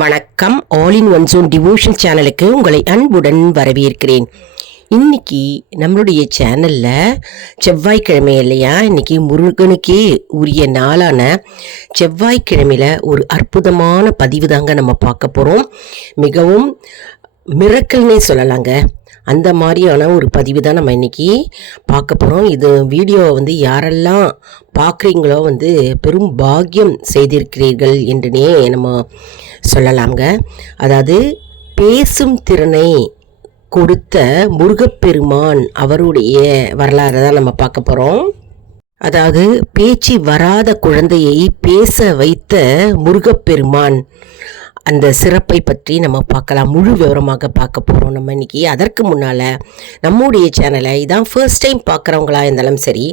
வணக்கம். All in one zone devotion சேனலுக்கு உங்களை அன்புடன் வரவேற்கிறேன். இன்னைக்கு நம்மளுடைய சேனலில் செவ்வாய்க்கிழமை இல்லையா? இன்னைக்கு முருகனுக்கே உரிய நாளான செவ்வாய்க்கிழமையில ஒரு அற்புதமான பதிவு தாங்க நம்ம பார்க்க போகிறோம் மிகவும் மிரக்கல்னே சொல்லலாங்க. அந்த மாதிரியான ஒரு பதிவு தான் நம்ம இன்றைக்கி பார்க்க போகிறோம் இது வீடியோவை வந்து யாரெல்லாம் பார்க்குறீங்களோ வந்து பெரும் பாக்கியம் செய்திருக்கிறீர்கள் என்றுனே நம்ம சொல்லலாங்க அதாவது பேசும் திறனை கொடுத்த முருகப்பெருமான் அவருடைய வரலாறை தான் நம்ம பார்க்க போகிறோம் அதாவது பேச்சு வராத குழந்தையை பேச வைத்த முருகப்பெருமான். அந்த சிறப்பை பற்றி நம்ம பார்க்கலாம். முழு விவரமாக பார்க்க போகிறோம் நம்ம இன்னைக்கு. அதற்கு முன்னால் நம்முடைய சேனலை இதான் ஃபர்ஸ்ட் டைம் பார்க்குறவங்களா இருந்தாலும் சரி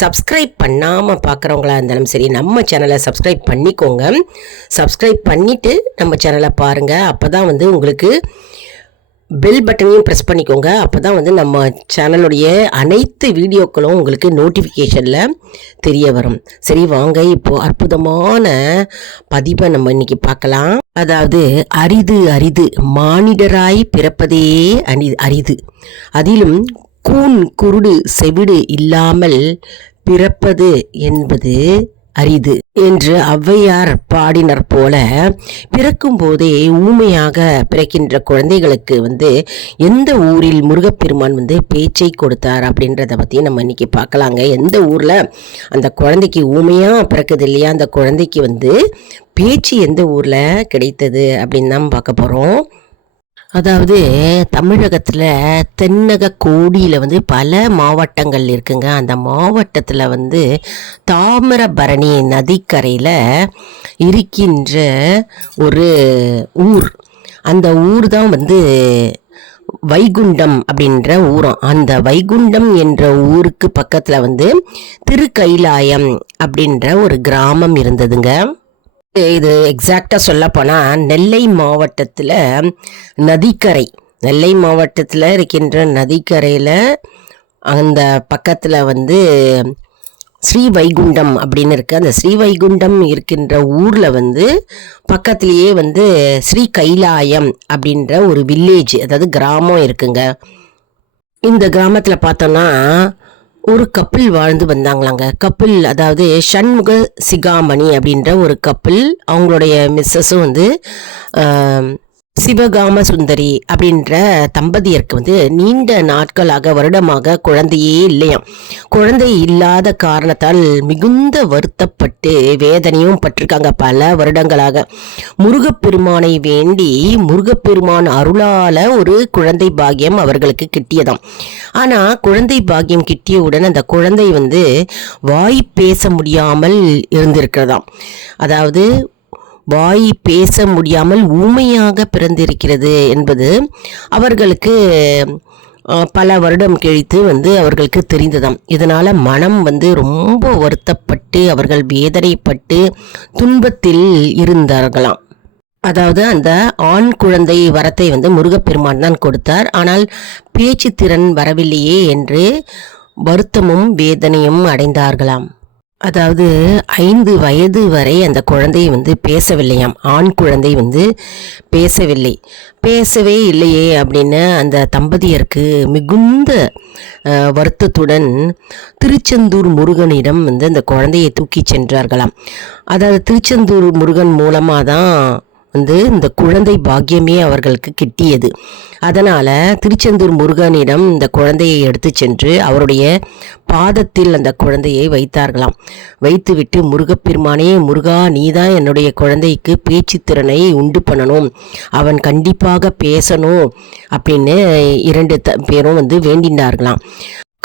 சப்ஸ்கிரைப் பண்ணாமல் பார்க்குறவங்களா இருந்தாலும் சரி நம்ம சேனலை சப்ஸ்கிரைப் பண்ணிக்கோங்க. சப்ஸ்கிரைப் பண்ணிவிட்டு நம்ம சேனலை பாருங்கள் அப்போ தான் வந்து உங்களுக்கு பெல் பட்டனையும் ப்ரெஸ் பண்ணிக்கோங்க. அப்போ தான் வந்து நம்ம சேனலுடைய அனைத்து வீடியோக்களும் உங்களுக்கு நோட்டிஃபிகேஷனில் தெரிய வரும். சரி வாங்க. இப்போ அற்புதமான பதிவை நம்ம இன்றைக்கி பார்க்கலாம். அதாவது அரிது அரிது மானிடராய் பிறப்பதே அரி அரிது. அதிலும் கூன் குருடு செவிடு இல்லாமல் பிறப்பது என்பது அரிது. என்று ஔவையார் பாடினர் போல பிறக்கும் போதே ஊமையாக பிறக்கின்ற குழந்தைகளுக்கு வந்து எந்த ஊரில் முருகப்பெருமான் வந்து பேச்சை கொடுத்தார் அப்படின்றத பற்றி நம்ம இன்னைக்கு பார்க்கலாங்க. எந்த ஊரில் அந்த குழந்தைக்கு ஊமையாக பிறக்குது இல்லையா? அந்த குழந்தைக்கு வந்து பேச்சு எந்த ஊரில் கிடைத்தது அப்படின்னு தான் பார்க்க போகிறோம் அதாவது தமிழகத்தில் தென்னக கோடியில் வந்து பல மாவட்டங்கள் இருக்குங்க. அந்த மாவட்டத்தில் வந்து தாமிரபரணி நதிக்கரையில் இருக்கின்ற ஒரு ஊர். அந்த ஊர் தான் வந்து வைகுண்டம் அப்படின்ற ஊரம். அந்த வைகுண்டம் என்ற ஊருக்கு பக்கத்தில் வந்து திருக்கைலாயம் அப்படின்ற ஒரு கிராமம் இருந்ததுங்க. இது எக்ஸாக்டாக சொல்ல போனால் நெல்லை மாவட்டத்தில் நதிக்கரை நெல்லை மாவட்டத்தில் இருக்கின்ற நதிக்கரையில் அந்த பக்கத்தில் வந்து ஸ்ரீ வைகுண்டம் அப்படின்னு இருக்குது அந்த ஸ்ரீ வைகுண்டம் இருக்கின்ற ஊரில் வந்து பக்கத்துலேயே வந்து ஸ்ரீ கைலாயம் அப்படின்ற ஒரு வில்லேஜ் அதாவது கிராமம் இருக்குங்க. இந்த கிராமத்தில் பார்த்தோன்னா ஒரு கப்பிள் வாழ்ந்து வந்தாங்களாங்க. கப்பிள் அதாவது சண்முக சிகாமணி அப்படின்ற ஒரு கப்பிள் அவங்களுடைய மிஸ்ஸஸும் வந்து சிவகாம சுந்தரி அப்படின்ற தம்பதியருக்கு வந்து நீண்ட நாட்களாக வருடமாக குழந்தையே இல்லையாம். குழந்தை இல்லாத காரணத்தால் மிகுந்த வருத்தப்பட்டு வேதனையும் பட்டிருக்காங்க பல வருடங்களாக. முருகப்பெருமானை வேண்டி முருகப்பெருமான் அருளால ஒரு குழந்தை பாக்கியம் அவர்களுக்கு கிட்டியதாம். ஆனா குழந்தை பாக்கியம் கிட்டியவுடன் அந்த குழந்தை வந்து வாய் பேச முடியாமல் இருந்திருக்கிறதாம். அதாவது வாய் பேச முடியாமல் ஊமையாக பிறந்திருக்கிறது என்பது அவர்களுக்கு பல வருடம் கழித்து வந்து அவர்களுக்கு தெரிந்ததாம். இதனால் மனம் வந்து ரொம்ப வருத்தப்பட்டு அவர்கள் வேதனைப்பட்டு துன்பத்தில் இருந்தார்களாம். அதாவது அந்த ஆண் குழந்தை வரத்தை வந்து முருகப்பெருமான் தான் கொடுத்தார். ஆனால் பேச்சு திறன் வரவில்லையே என்று வருத்தமும் வேதனையும் அடைந்தார்களாம். அதாவது ஐந்து வயது வரை அந்த குழந்தை வந்து பேசவில்லையாம் ஆண் குழந்தை வந்து பேசவில்லை. பேசவே இல்லையே அப்படின்னு அந்த தம்பதியருக்கு மிகுந்த வருத்தத்துடன் திருச்செந்தூர் முருகனிடம் வந்து அந்த குழந்தையை தூக்கி சென்றார்களாம். அதாவது திருச்செந்தூர் முருகன் மூலமாக தான் வந்து இந்த குழந்தை பாக்கியமே அவர்களுக்கு கிட்டியது. அதனால் திருச்செந்தூர் முருகனிடம் இந்த குழந்தையை எடுத்து சென்று அவருடைய பாதத்தில் அந்த குழந்தையை வைத்தார்களாம். வைத்துவிட்டு முருகப்பெருமானே முருகா நீதான் என்னுடைய குழந்தைக்கு பேச்சு திறனை உண்டு பண்ணணும். அவன் கண்டிப்பாக பேசணும். அப்படின்னு இரண்டு த பேரும் வந்து வேண்டினார்களாம்.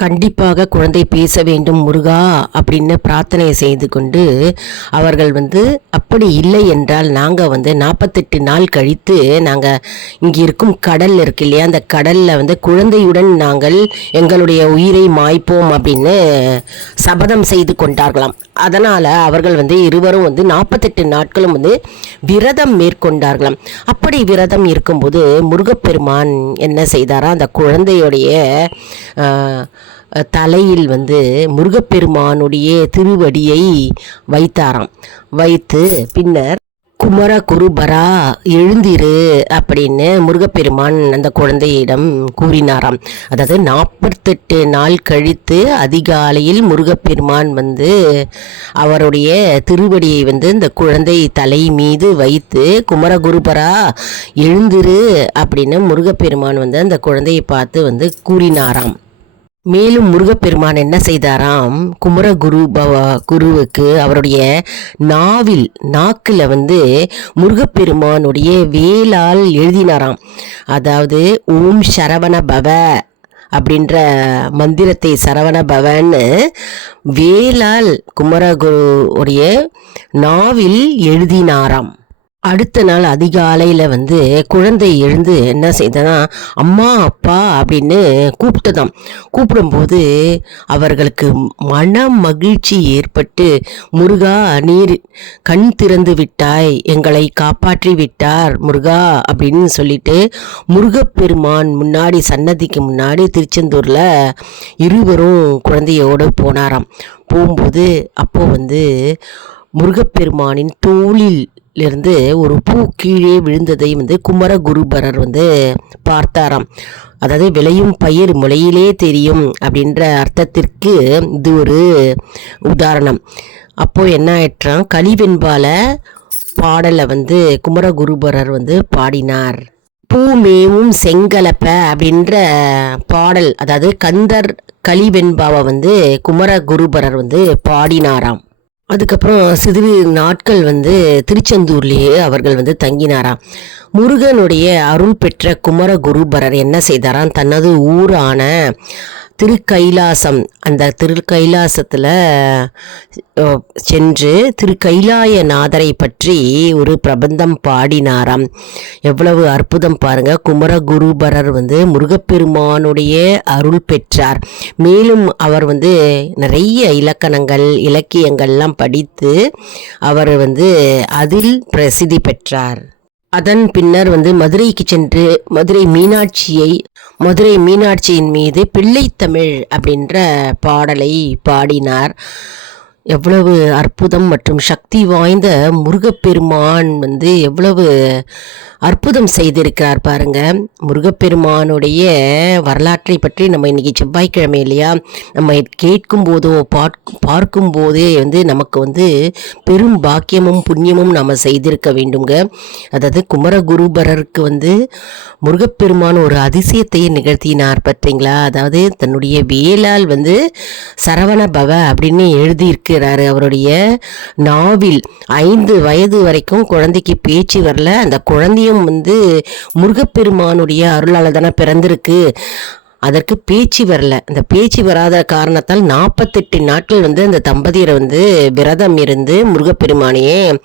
கண்டிப்பாக குழந்தை பேச வேண்டும் முருகா அப்படின்னு பிரார்த்தனை செய்து கொண்டு அவர்கள் வந்து அப்படி இல்லை என்றால் நாங்கள் வந்து நாற்பத்தெட்டு நாள் கழித்து நாங்கள் இங்கே இருக்கும் கடல் இருக்கு இல்லையா அந்த கடலில் வந்து குழந்தையுடன் நாங்கள் எங்களுடைய உயிரை மாய்ப்போம் அப்படின்னு சபதம் செய்து கொண்டார்களாம். அதனால் அவர்கள் வந்து இருவரும் வந்து நாற்பத்தெட்டு நாட்களும் வந்து விரதம் மேற்கொண்டார்களாம். அப்படி விரதம் இருக்கும்போது முருகப்பெருமான் என்ன செய்தாரா அந்த குழந்தையுடைய தலையில் வந்து முருகப்பெருமானுடைய திருவடியை வைத்தாராம். வைத்து பின்னர் குமர குருபரா எழுந்திரு அப்படின்னு முருகப்பெருமான் அந்த குழந்தையிடம் கூறினாராம். அதாவது நாற்பத்தெட்டு நாள் கழித்து அதிகாலையில் முருகப்பெருமான் வந்து அவருடைய திருவடியை வந்து இந்த குழந்தை தலை மீது வைத்து குமர குருபரா எழுந்திரு அப்படின்னு முருகப்பெருமான் வந்து அந்த குழந்தையை பார்த்து வந்து கூறினாராம். மேலும் முருகப்பெருமான் என்ன செய்தாராம்? குமரகுரு பவ குருவுக்கு அவருடைய நாவில் நாக்கில் வந்து முருகப்பெருமானுடைய வேலால் எழுதினாராம். அதாவது ஓம் சரவண பவ அப்படின்ற மந்திரத்தை சரவண பவன்னு வேலால் குமரகுருவுடைய நாவில் எழுதினாராம். அடுத்த நாள் அதிகாலையில் வந்து குழந்தை எழுந்து என்ன செய்தனா அம்மா அப்பா அப்படின்னு கூப்பிட்டதாம். கூப்பிடும்போது அவர்களுக்கு மன மகிழ்ச்சி ஏற்பட்டு முருகா நீர் கண் திறந்து விட்டாய் எங்களை காப்பாற்றி விட்டார் முருகா அப்படின்னு சொல்லிட்டு முருகப்பெருமான் முன்னாடி சன்னதிக்கு முன்னாடி திருச்செந்தூரில் இருவரும் குழந்தையோடு போனாராம். போகும்போது அப்போது வந்து முருகப்பெருமானின் தோளில் இருந்து ஒரு பூ கீழே விழுந்ததை வந்து குமரகுருபரர் வந்து பார்த்தாராம். அதாவது விளையும் பயிர் முளையிலே தெரியும் அப்படின்ற அர்த்தத்திற்கு இது ஒரு உதாரணம். அப்போது என்ன ஆயிற்றான்? கலிவெண்பால பாடலை வந்து குமரகுருபரர் வந்து பாடினார். பூமேவும் செங்கலப்ப அப்படின்ற பாடல் அதாவது கந்தர் கலிவெண்பாவை வந்து குமரகுருபரர் வந்து பாடினாராம். அதுக்கப்புறம் சிறிது நாட்கள் வந்து திருச்செந்தூர்லேயே அவர்கள் வந்து தங்கினாராம் முருகனுடைய அருள் பெற்ற குமரகுருபரர் என்ன செய்தாராம்? தனது ஊரான திருக்கைலாசம். அந்த திருக்கைலாசத்தில் சென்று திருக்கைலாய நாதரை பற்றி ஒரு பிரபந்தம் பாடினாராம். எவ்வளவு அற்புதம் பாருங்க. குமரகுருபரர் வந்து முருகப்பெருமானுடைய அருள் பெற்றார். மேலும் அவர் வந்து நிறைய இலக்கணங்கள் இலக்கியங்கள்லாம் படித்து அவர் வந்து அதில் பிரசித்தி பெற்றார். அதன் பின்னர் வந்து மதுரைக்கு சென்று மதுரை மீனாட்சியை மதுரை மீனாட்சியின் மீது பிள்ளைத்தமிழ் அப்படின்ற பாடலை பாடினார். எவ்வளவு அற்புதம் மற்றும் சக்தி வாய்ந்த முருகப்பெருமான் வந்து எவ்வளவு அற்புதம் செய்திருக்கிறார் பாருங்க. முருகப்பெருமானுடைய வரலாற்றை பற்றி நம்ம இன்னைக்கு செவ்வாய்க்கிழமை இல்லையா? நம்ம கேட்கும் போதோ பார்க்கும் போதே வந்து நமக்கு வந்து பெரும் பாக்கியமும் புண்ணியமும் நம்ம செய்திருக்க வேண்டுங்க அதாவது குமரகுருபரருக்கு வந்து முருகப்பெருமான் ஒரு அதிசயத்தை நிகழ்த்தினார் பார்த்தீங்களா? அதாவது தன்னுடைய வேலால் வந்து சரவண பவ அப்படின்னு எழுதியிருக்கிறாரு. அவருடைய நாவில் ஐந்து வயது வரைக்கும் குழந்தைக்கு பேச்சு வரல. அந்த குழந்தைய வந்து முருகப்பெருமானுடைய அருளால் தானே பிறந்திருக்கு. அதற்கு பேச்சு வரல. அந்த பேச்சு வராத காரணத்தால் நாற்பத்தெட்டு நாட்கள் வந்து அந்த தம்பதியரை வந்து விரதம் இருந்து முருகப்பெருமானையே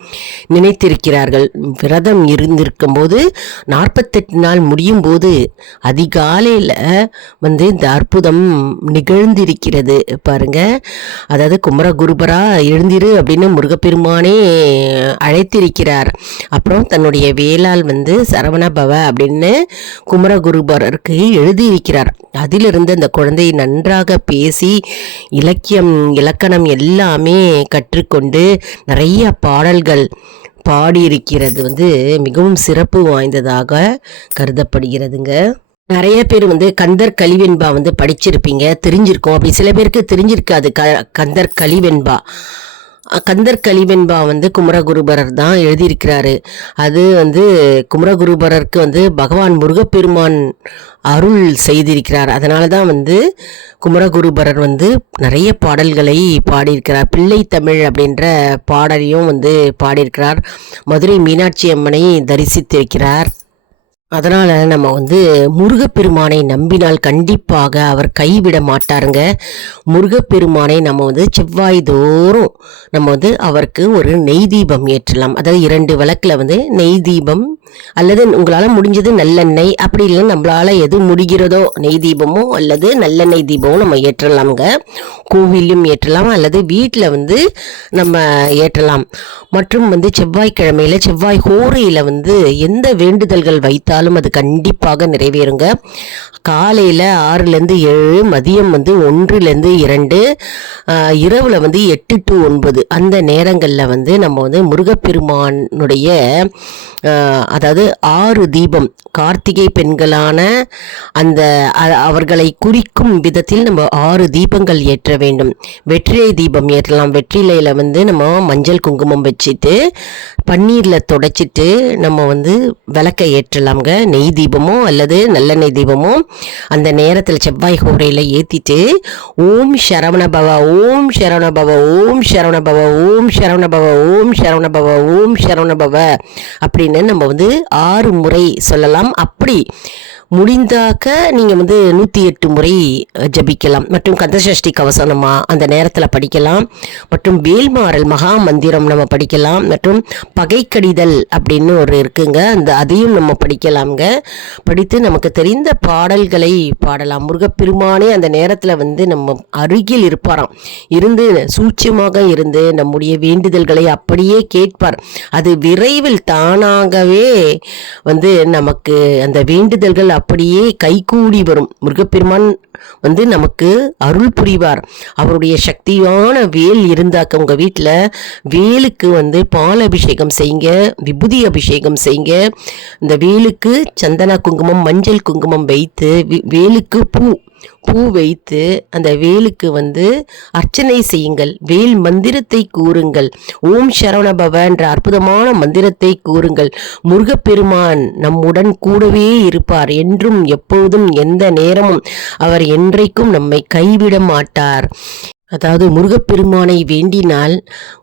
நினைத்திருக்கிறார்கள். விரதம் இருந்திருக்கும் போது நாற்பத்தெட்டு நாள் முடியும் போது அதிகாலையில் வந்து இந்த அற்புதம் நிகழ்ந்திருக்கிறது. பாருங்க. அதாவது குமர குருபரா எழுந்திரு அப்படின்னு முருகப்பெருமானே அழைத்திருக்கிறார். அப்புறம் தன்னுடைய வேளால் வந்து சரவணபவ அப்படின்னு குமர குருபரருக்கு எழுதியிருக்கிறார். அதிலிருந்து அந்த குழந்தை நன்றாக பேசி இலக்கியம் இலக்கணம் எல்லாமே கற்றுக்கொண்டு நிறைய பாடல்கள் பாடியிருக்கிறது வந்து மிகவும் சிறப்பு வாய்ந்ததாக கருதப்படுகிறதுங்க. நிறைய பேர் வந்து கந்தர் கலிவெண்பா வந்து படிச்சிருப்பீங்க தெரிஞ்சிருக்கோம். அப்படி சில பேருக்கு தெரிஞ்சிருக்காது க கந்தர் கலிவெண்பா. கந்தர் கலிவெண்பா வந்து குமரகுருபரர் தான் எழுதியிருக்கிறாரு. அது வந்து குமரகுருபரருக்கு வந்து பகவான் முருகப்பெருமான் அருள் செய்திருக்கிறார். அதனால தான் வந்து குமரகுருபரர் வந்து நிறைய பாடல்களை பாடியிருக்கிறார். பிள்ளை தமிழ் அப்படின்ற பாடலையும் வந்து பாடியிருக்கிறார். மதுரை மீனாட்சி அம்மனை தரிசித்திருக்கிறார். அதனால் நம்ம வந்து முருகப்பெருமானை நம்பினால் கண்டிப்பாக அவர் கைவிட மாட்டாருங்க. முருகப்பெருமானை நம்ம வந்து செவ்வாய் தோறும் நம்ம வந்து அவருக்கு ஒரு நெய் தீபம் ஏற்றலாம். அதாவது இரண்டு விளக்கில் வந்து நெய் தீபம் அல்லது உங்களால் முடிஞ்சது நல்லெண்ணெய் அப்படி இல்லை நம்மளால் எது முடிகிறதோ நெய் தீபமோ அல்லது நல்லெண்ணெய் தீபமோ நம்ம ஏற்றலாம்ங்க. கோவிலும் ஏற்றலாம் அல்லது வீட்டில் வந்து நம்ம ஏற்றலாம். மற்றும் வந்து செவ்வாய்க்கிழமையில் செவ்வாய் ஹோரையில் வந்து எந்த வேண்டுதல்கள் வைத்தால் வைத்தாலும் அது கண்டிப்பாக நிறைவேறுங்க. காலையில் ஆறுலேருந்து ஏழு மதியம் வந்து ஒன்றுலேருந்து இரண்டு இரவில் வந்து எட்டு டு ஒன்பது அந்த நேரங்களில் வந்து நம்ம வந்து முருகப்பெருமானுடைய அதாவது ஆறு தீபம் கார்த்திகை பெண்களான அந்த அவர்களை குறிக்கும் விதத்தில் நம்ம ஆறு தீபங்கள் ஏற்ற வேண்டும். வெற்றிலை தீபம் ஏற்றலாம். வெற்றிலையில் வந்து நம்ம மஞ்சள் குங்குமம் வச்சுட்டு பன்னீரில் தொடச்சிட்டு நம்ம வந்து விளக்கை ஏற்றலாம்ங்க. நெய் தீபமோ அல்லது நல்லெண்ணெய் தீபமோ அந்த நேரத்தில் செவ்வாய் ஹோரையில் ஏற்றிட்டு ஓம் சரவண பவ ஓம் சரவண பவ ஓம் சரவண பவ ஓம் சரவண பவ ஓம் சரவண பவ ஓம் சரவண பவ அப்படின்னு நம்ம வந்து ஆறு முறை சொல்லலாம். அப்படி முடிந்தாக்க நீங்கள் வந்து நூற்றி எட்டு முறை ஜபிக்கலாம். மற்றும் கந்தசஷ்டி கவசனமாக அந்த நேரத்தில் படிக்கலாம். மற்றும் வேல்மாறல் மகா மந்திரம் நம்ம படிக்கலாம். மற்றும் பகைக்கடிதல் அப்படின்னு ஒரு இருக்குங்க. அந்த அதையும் நம்ம படிக்கலாம்ங்க. படித்து நமக்கு தெரிந்த பாடல்களை பாடலாம். முருகப்பெருமானே அந்த நேரத்தில் வந்து நம்ம அருகில் இருப்பாராம். இருந்து சூட்சமாக இருந்து நம்முடைய வேண்டுதல்களை அப்படியே கேட்பார். அது விரைவில் தானாகவே வந்து நமக்கு அந்த வேண்டுதல்கள் அப்படியே கைகூடி வரும். முருகப்பெருமான் வந்து நமக்கு அருள் புரிவார். அவருடைய சக்தியான வேல் இருந்தாக்க உங்கள் வீட்டில் வேலுக்கு வந்து பால் அபிஷேகம் செய்யுங்க விபூதி அபிஷேகம் செய்யுங்க. இந்த வேலுக்கு சந்தன குங்குமம் மஞ்சள் குங்குமம் வைத்து வேலுக்கு பூ பூ வைத்து அந்த வேலுக்கு வந்து அர்ச்சனை செய்யுங்கள். வேல் மந்திரத்தை கூறுங்கள். ஓம் சரவணபவ என்ற அற்புதமான மந்திரத்தை கூறுங்கள். முருகப்பெருமான் நம்முடன் கூடவே இருப்பார். என்றும் எப்போதும் எந்த நேரமும் அவர் என்றைக்கும் நம்மை கைவிட மாட்டார். அதாவது முருகப்பெருமானை வேண்டினால்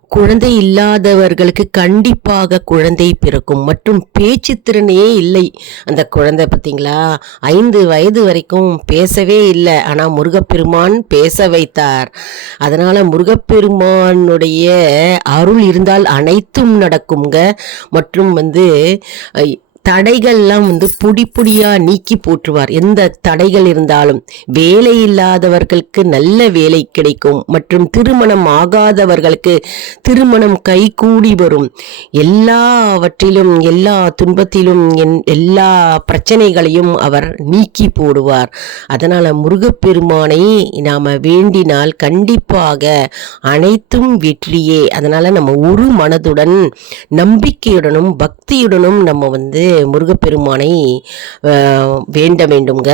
குழந்தை இல்லாதவர்களுக்கு கண்டிப்பாக குழந்தை பிறக்கும். மற்றும் பேச்சு திறனே இல்லை. அந்த குழந்தை பார்த்தீங்களா? ஐந்து வயது வரைக்கும் பேசவே இல்லை. ஆனால் முருகப்பெருமான் பேச வைத்தார். அதனால் முருகப்பெருமானுடைய அருள் இருந்தால் அனைத்தும் நடக்குங்க மற்றும் வந்து தடைகள்லாம் வந்து புடி புடியா நீக்கி போற்றுவார். எந்த தடைகள் இருந்தாலும் வேலை இல்லாதவர்களுக்கு நல்ல வேலை கிடைக்கும் மற்றும் திருமணம் ஆகாதவர்களுக்கு திருமணம் கைகூடி வரும். எல்லாவற்றிலும் எல்லா துன்பத்திலும் என்- எல்லா பிரச்சனைகளையும் அவர் நீக்கி போடுவார். அதனால முருகப்பெருமானை நாம வேண்டினால் கண்டிப்பாக அனைத்தும் வெற்றியே. அதனால நம்ம ஒரு மனதுடன் நம்பிக்கையுடனும் பக்தியுடனும் நம்ம வந்து முருகப்பெருமானை வேண்ட வேண்டுங்க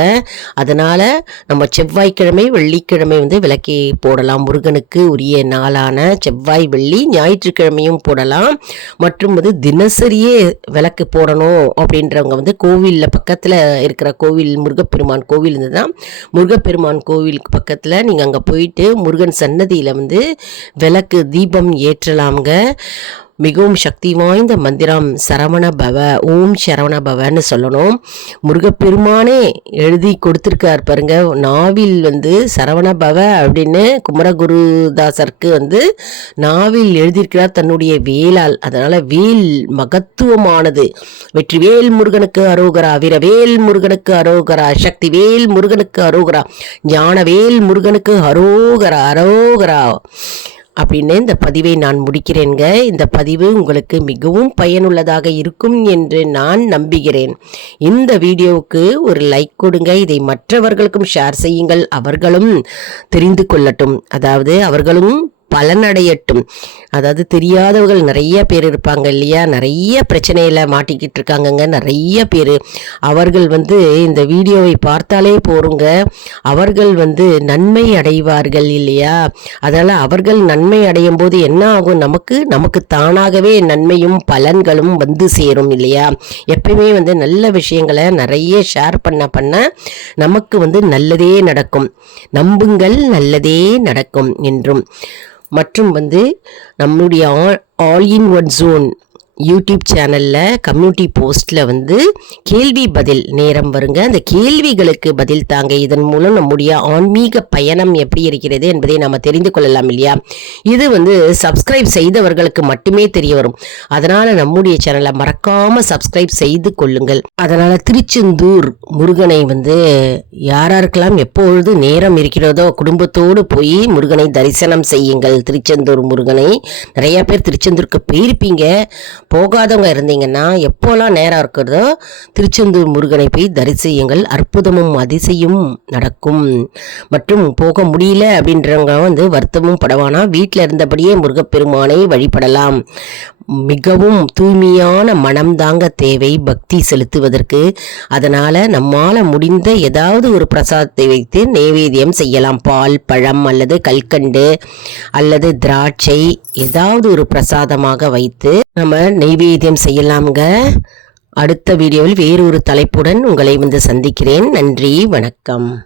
அதனால் நம்ம செவ்வாய்க்கிழமை வெள்ளிக்கிழமை வந்து விளக்கி போடலாம். முருகனுக்கு உரிய நாளான செவ்வாய் வெள்ளி ஞாயிற்றுக்கிழமையும் போடலாம். மற்றும் வந்து தினசரியே விளக்கு போடணும் அப்படின்றவங்க வந்து கோவிலில் பக்கத்தில் இருக்கிற கோவில் முருகப்பெருமான் கோவில் இருந்ததுன்னா முருகப்பெருமான் கோவிலுக்கு பக்கத்தில் நீங்கள் அங்கே போயிட்டு முருகன் சன்னதியில் வந்து விளக்கு தீபம் ஏற்றலாம்ங்க. மிகவும் சக்தி வாய்ந்த மந்திரம் சரவண பவ ஓம் சரவண பவன்னு சொல்லணும். முருகப்பெருமானே எழுதி கொடுத்துருக்கார் பாருங்க. நாவில் வந்து சரவண பவ அப்படின்னு குமரகுருதாசருக்கு வந்து நாவில் எழுதியிருக்கிறார் தன்னுடைய வேலால். அதனால் வேல் மகத்துவமானது. வெற்றிவேல் முருகனுக்கு அரோகரா வீரவேல் முருகனுக்கு அரோகரா சக்தி வேல் முருகனுக்கு அரோகரா ஞானவேல் முருகனுக்கு அரோகரா அரோகரா. அப்படின்னு இந்த பதிவை நான் முடிக்கிறேங்க இந்த பதிவு உங்களுக்கு மிகவும் பயனுள்ளதாக இருக்கும் என்று நான் நம்புகிறேன். இந்த வீடியோவுக்கு ஒரு லைக் கொடுங்க. இதை மற்றவர்களுக்கும் ஷேர் செய்யுங்கள். அவர்களும் தெரிந்து கொள்ளட்டும். அதாவது அவர்களும் பலனடையட்டும். அதாவது தெரியாதவர்கள் நிறைய பேர் இருப்பாங்க இல்லையா? நிறைய பிரச்சனையில் மாட்டிக்கிட்டு இருக்காங்கங்க. நிறைய பேர். அவர்கள் வந்து இந்த வீடியோவை பார்த்தாலே போருங்க. அவர்கள் வந்து நன்மை அடைவார்கள் இல்லையா? அதனால் அவர்கள் நன்மை அடையும் போது என்ன ஆகும்? நமக்கு நமக்கு தானாகவே நன்மையும் பலன்களும் வந்து சேரும் இல்லையா? எப்பயுமே வந்து நல்ல விஷயங்களை நிறைய ஷேர் பண்ண பண்ண நமக்கு வந்து நல்லதே நடக்கும். நம்புங்கள் நல்லதே நடக்கும் என்றும். மற்றும் வந்து நம்முடைய all in one zone YouTube சேனலில் கம்யூனிட்டி போஸ்ட்டில் வந்து கேள்வி பதில் நேரம் வருங்க. அந்த கேள்விகளுக்கு பதில் தாங்க. இதன் மூலம் நம்முடைய ஆன்மீக பயணம் எப்படி இருக்கிறது என்பதை நாம் தெரிந்து கொள்ளலாம் இல்லையா? இது வந்து சப்ஸ்கிரைப் செய்தவர்களுக்கு மட்டுமே தெரிய வரும். அதனால் நம்முடைய சேனலை மறக்காமல் சப்ஸ்கிரைப் செய்து கொள்ளுங்கள். அதனால் திருச்செந்தூர் முருகனை வந்து யாராருக்கெல்லாம் எப்பொழுது நேரம் இருக்கிறதோ குடும்பத்தோடு போய் முருகனை தரிசனம் செய்யுங்கள். திருச்செந்தூர் முருகனை. நிறைய பேர் திருச்செந்தூருக்கு போயிருப்பீங்க. போகாதவங்க இருந்தீங்கன்னா எப்போல்லாம் நேரம் இருக்கிறதோ திருச்செந்தூர் முருகனை போய் தரிசியுங்கள். அற்புதமும் அதிசயம் நடக்கும். மற்றும் போக முடியல அப்படின்றவங்க வந்து வருத்தமும் படவானா? வீட்டில் இருந்தபடியே முருகப்பெருமானை வழிபடலாம். மிகவும் தூய்மையான மனம் தாங்க தேவை பக்தி செலுத்துவதற்கு. அதனால் நம்மால் முடிந்த ஏதாவது ஒரு பிரசாதத்தை வைத்து நைவேத்தியம் செய்யலாம். பால் பழம் அல்லது கல்கண்டு அல்லது திராட்சை ஏதாவது ஒரு பிரசாதமாக வைத்து நம்ம நெய்வேத்தியம் செய்யலாம்ங்க. அடுத்த வீடியோவில் வேறொரு தலைப்புடன் உங்களை வந்து சந்திக்கிறேன். நன்றி வணக்கம்.